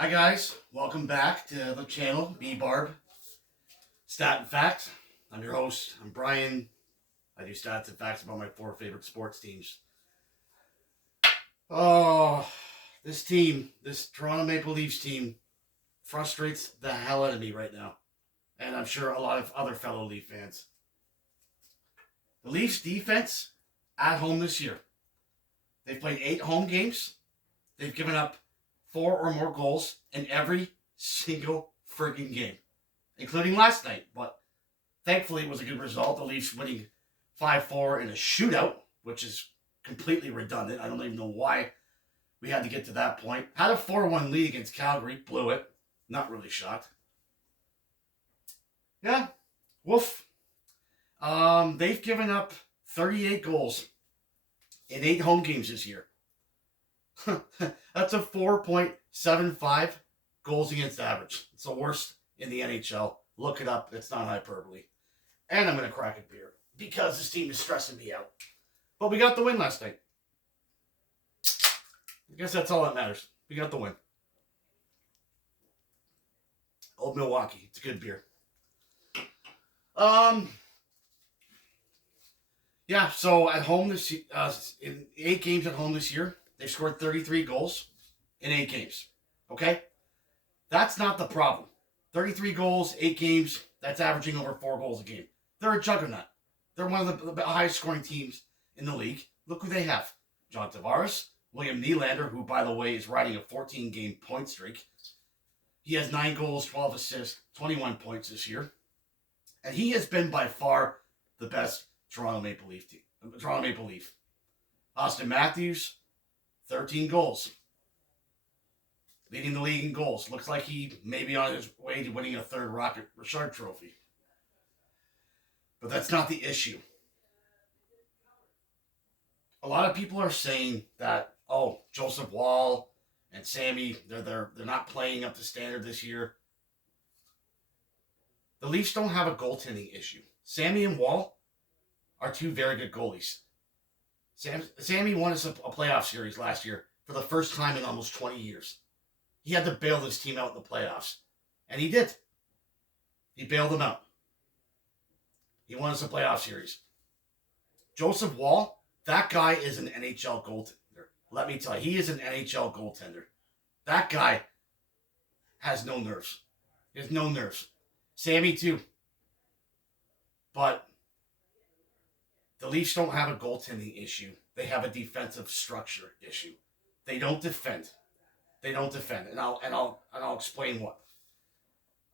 Hi guys, welcome back to the channel, BBarbstat&fact. I'm your host, I'm Brian. I do stats and facts about my 4 favorite sports teams. Oh, this Toronto Maple Leafs team, frustrates the hell out of me right now. And I'm sure a lot of other fellow Leaf fans. The Leafs defense at home this year. They've played 8 home games. They've given up 4 or more goals in every single friggin' game, including last night. But thankfully, it was a good result. The Leafs winning 5-4 in a shootout, which is completely redundant. I don't even know why we had to get to that point. Had a 4-1 lead against Calgary, blew it. Not really shocked. Yeah, woof. They've given up 38 goals in 8 home games this year. That's a 4.75 goals against average. It's the worst in the NHL. Look it up. It's not hyperbole. And I'm going to crack a beer because this team is stressing me out. But we got the win last night. I guess that's all that matters. We got the win. Old Milwaukee. It's a good beer. Yeah, so at home this in 8 games at home this year, they've scored 33 goals in 8 games. Okay? That's not the problem. 33 goals, 8 games, that's averaging over 4 goals a game. They're a juggernaut. They're one of the highest scoring teams in the league. Look who they have. John Tavares, William Nylander, who, by the way, is riding a 14-game point streak. He has 9 goals, 12 assists, 21 points this year. And he has been by far the best Toronto Maple Leaf. Austin Matthews, 13 goals. Leading the league in goals. Looks like he may be on his way to winning a 3rd Rocket Richard trophy. But that's not the issue. A lot of people are saying that, Joseph Wall and Sammy, they're not playing up to standard this year. The Leafs don't have a goaltending issue. Sammy and Wall are 2 very good goalies. Sammy won us a playoff series last year for the first time in almost 20 years. He had to bail this team out in the playoffs. And he did. He bailed them out. He won us a playoff series. Joseph Wall, that guy is an NHL goaltender. Let me tell you, he is an NHL goaltender. That guy has no nerves. He has no nerves. Sammy too. But the Leafs don't have a goaltending issue. They have a defensive structure issue. They don't defend. And I'll explain what.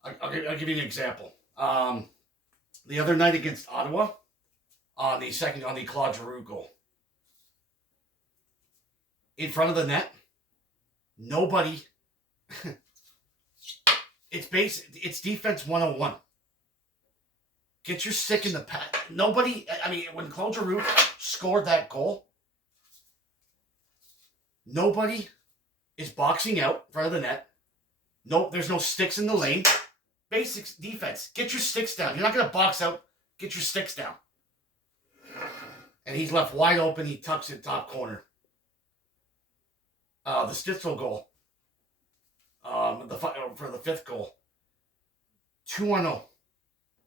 I'll give you an example. The other night against Ottawa, on the Claude Giroux goal, in front of the net, nobody. It's defense 101. Get your stick in the pad. When Claude Giroux scored that goal, nobody is boxing out in front of the net. Nope, there's no sticks in the lane. Basics defense. Get your sticks down. You're not going to box out. Get your sticks down. And he's left wide open. He tucks it top corner. The Stitzel goal. For the 5th goal. 2-1-0.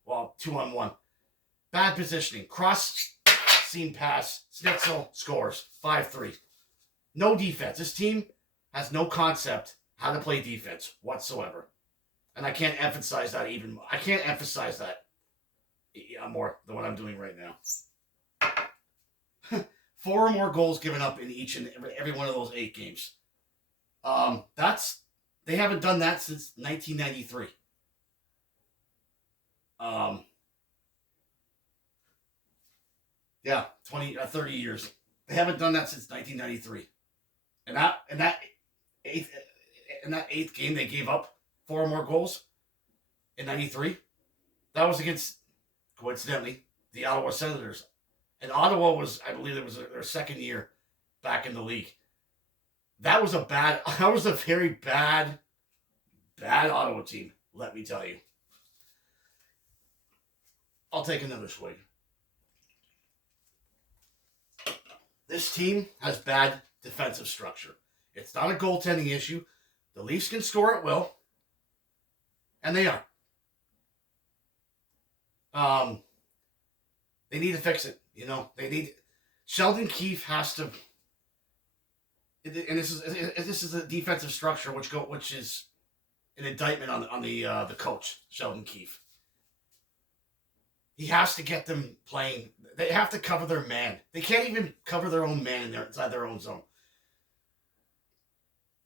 Well, 2-on-1. Bad positioning. Cross seam pass. Snitzel scores. 5-3. No defense. This team has no concept how to play defense whatsoever. And I can't emphasize that more than what I'm doing right now. 4 or more goals given up in each and every one of those 8 games. They haven't done that since 1993. 30 years. They haven't done that since 1993. And that 8th game they gave up 4 or more goals in 93. That was against, coincidentally, the Ottawa Senators. And Ottawa was, I believe, it was their 2nd year back in the league. That was a very bad Ottawa team, let me tell you. I'll take another swig. This team has bad defensive structure. It's not a goaltending issue. The Leafs can score at will, and they are. They need to fix it. They need. Sheldon Keefe has to. And this is a defensive structure which is an indictment on the coach, Sheldon Keefe. He has to get them playing. They have to cover their man. They can't even cover their own man inside their own zone.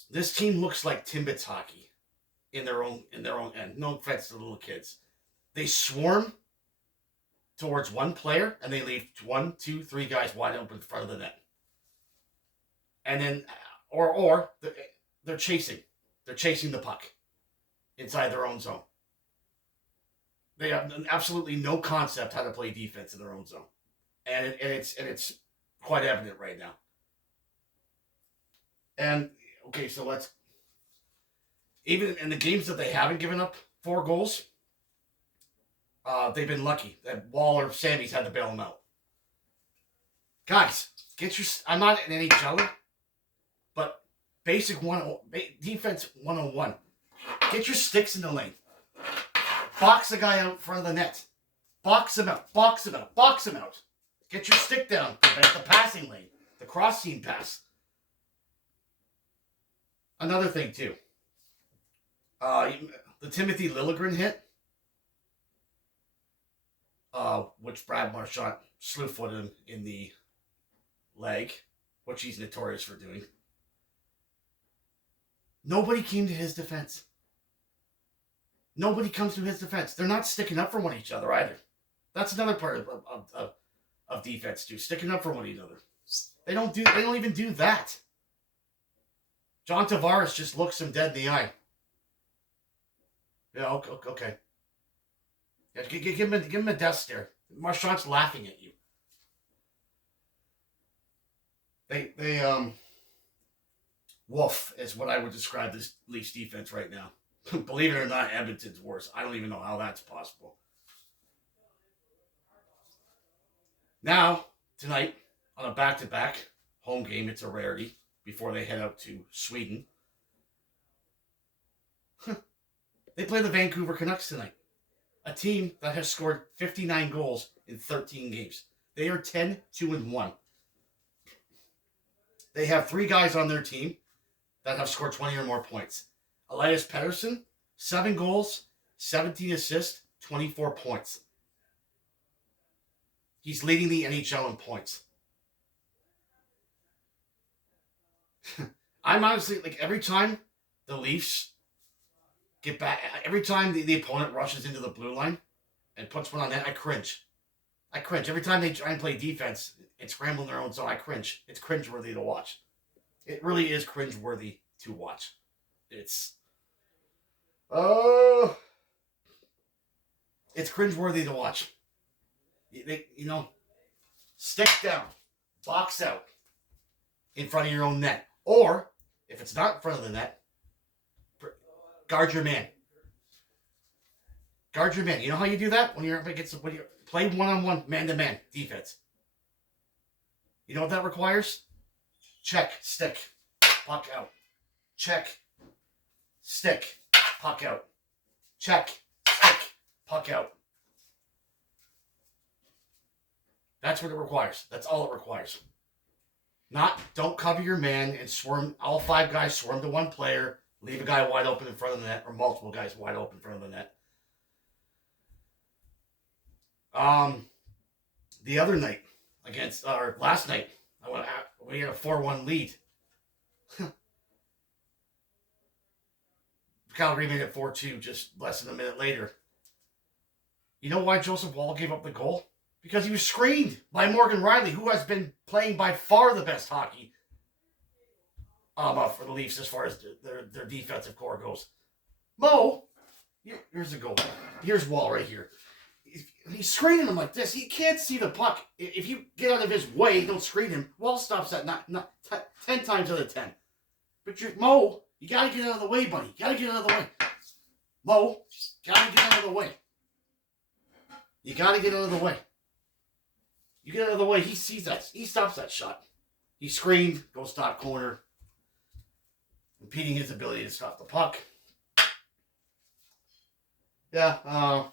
This team looks like Timbits hockey in their own end. No offense to the little kids. They swarm towards one player and they leave 1, 2, 3 guys wide open in front of the net. And then, or they're chasing. They're chasing the puck inside their own zone. They have absolutely no concept how to play defense in their own zone, and it's quite evident right now. And okay, so let's even in the games that they haven't given up 4 goals, they've been lucky that Wall or Sammy's had to bail them out. Guys, I'm not an NHLer, but basic defense 101. Get your sticks in the lane. Box the guy out in front of the net. Box him out. Box him out. Box him out. Get your stick down. Prevent the passing lane. The cross seam pass. Another thing, too. The Timothy Liljegren hit, which Brad Marchand slew-footed him in the leg, which he's notorious for doing. Nobody came to his defense. Nobody comes to his defense. They're not sticking up for one each other either. That's another part of defense too. Sticking up for one another. They don't even do that. John Tavares just looks him dead in the eye. Yeah, okay. Yeah, give him a death stare. Marchand's laughing at you. They wolf is what I would describe this Leafs defense right now. Believe it or not, Edmonton's worse. I don't even know how that's possible. Now, tonight, on a back-to-back home game, it's a rarity, before they head out to Sweden. They play the Vancouver Canucks tonight. A team that has scored 59 goals in 13 games. They are 10-2-1. They have 3 guys on their team that have scored 20 or more points. Elias Pettersson, 7 goals, 17 assists, 24 points. He's leading the NHL in points. I'm honestly, every time the Leafs get back, every time the opponent rushes into the blue line and puts one on net, I cringe. Every time they try and play defense and scramble in their own zone, I cringe. It's cringeworthy to watch. It really is cringeworthy to watch. It's cringeworthy to watch. Stick down, box out in front of your own net. Or, if it's not in front of the net, guard your man. Guard your man. You know how you do that? When you play one-on-one, man-to-man defense. You know what that requires? Check, stick, puck out. Check, stick, puck out. Check, stick, puck out. That's what it requires. That's all it requires. Don't cover your man and swarm, all 5 guys swarm to one player, leave a guy wide open in front of the net, or multiple guys wide open in front of the net. The other night, last night, we had a 4-1 lead. Calgary made it 4-2 just less than a minute later. You know why Joseph Woll gave up the goal? Because he was screened by Morgan Riley, who has been playing by far the best hockey for the Leafs as far as their defensive core goes. Mo, here's a goal. Here's Woll right here. He's screening him like this. He can't see the puck. If you get out of his way, don't screen him. Woll stops that 10 times out of 10. But Mo, you got to get out of the way, buddy. You got to get out of the way. Mo, got to get out of the way. You got to get out of the way. You get out of the way, he sees that. He stops that shot. He screened, goes top corner. impeding his ability to stop the puck. Yeah,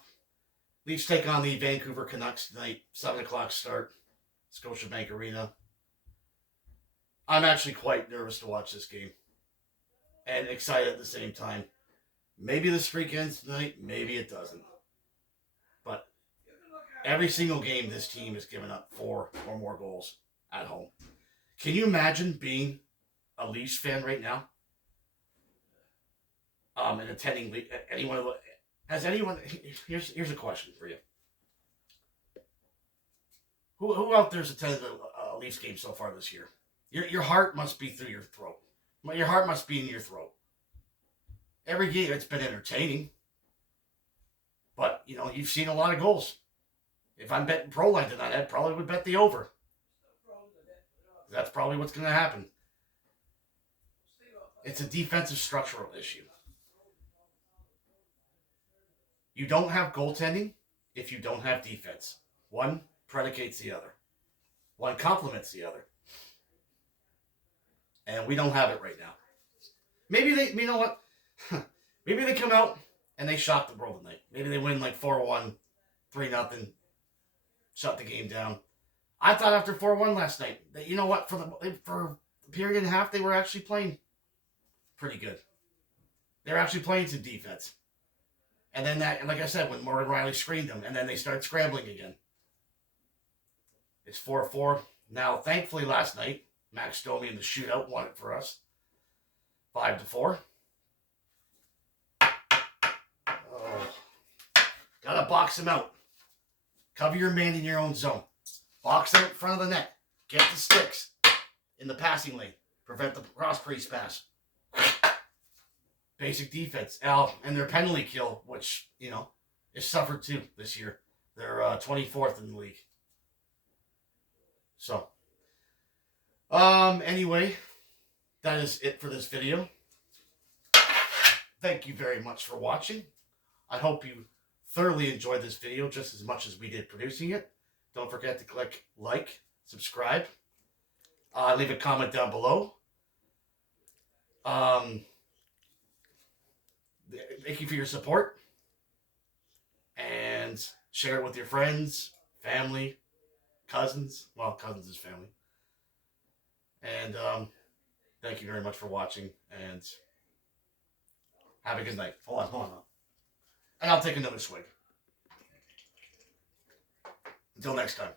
Leafs take on the Vancouver Canucks tonight, 7 o'clock start, Scotiabank Arena. I'm actually quite nervous to watch this game and excited at the same time. Maybe the streak ends tonight, maybe it doesn't. But every single game, this team has given up 4 or more goals at home. Can you imagine being a Leafs fan right now? And attending anyone. Has anyone? Here's a question for you. Who out there's attended a Leafs game so far this year? Your heart must be through your throat. Your heart must be in your throat. Every game, it's been entertaining. But, you've seen a lot of goals. If I'm betting pro line tonight, I probably would bet the over. That's probably what's going to happen. It's a defensive structural issue. You don't have goaltending if you don't have defense. One predicates the other. One complements the other. And we don't have it right now. Maybe you know what? Maybe they come out and they shock the world tonight. Maybe they win like 4-1, 3-0, shut the game down. I thought after 4-1 last night that, you know what, for a period and a half, they were actually playing pretty good. They were actually playing some defense. And then that, like I said, when Morgan Riley screened them, and then they started scrambling again. It's 4-4. Now, thankfully, last night, Max Domi in the shootout won it for us. 5-4. Oh. Gotta box him out. Cover your man in your own zone. Box out in front of the net. Get the sticks in the passing lane. Prevent the cross-crease pass. Basic defense. And their penalty kill, which, is suffered too this year. They're 24th in the league. So, anyway, that is it for this video. Thank you very much for watching. I hope you thoroughly enjoyed this video just as much as we did producing it. Don't forget to click like, subscribe, leave a comment down below. Thank you for your support. And share it with your friends, family, cousins. Well, cousins is family. And thank you very much for watching. And have a good night. Hold on. And I'll take another swig. Until next time.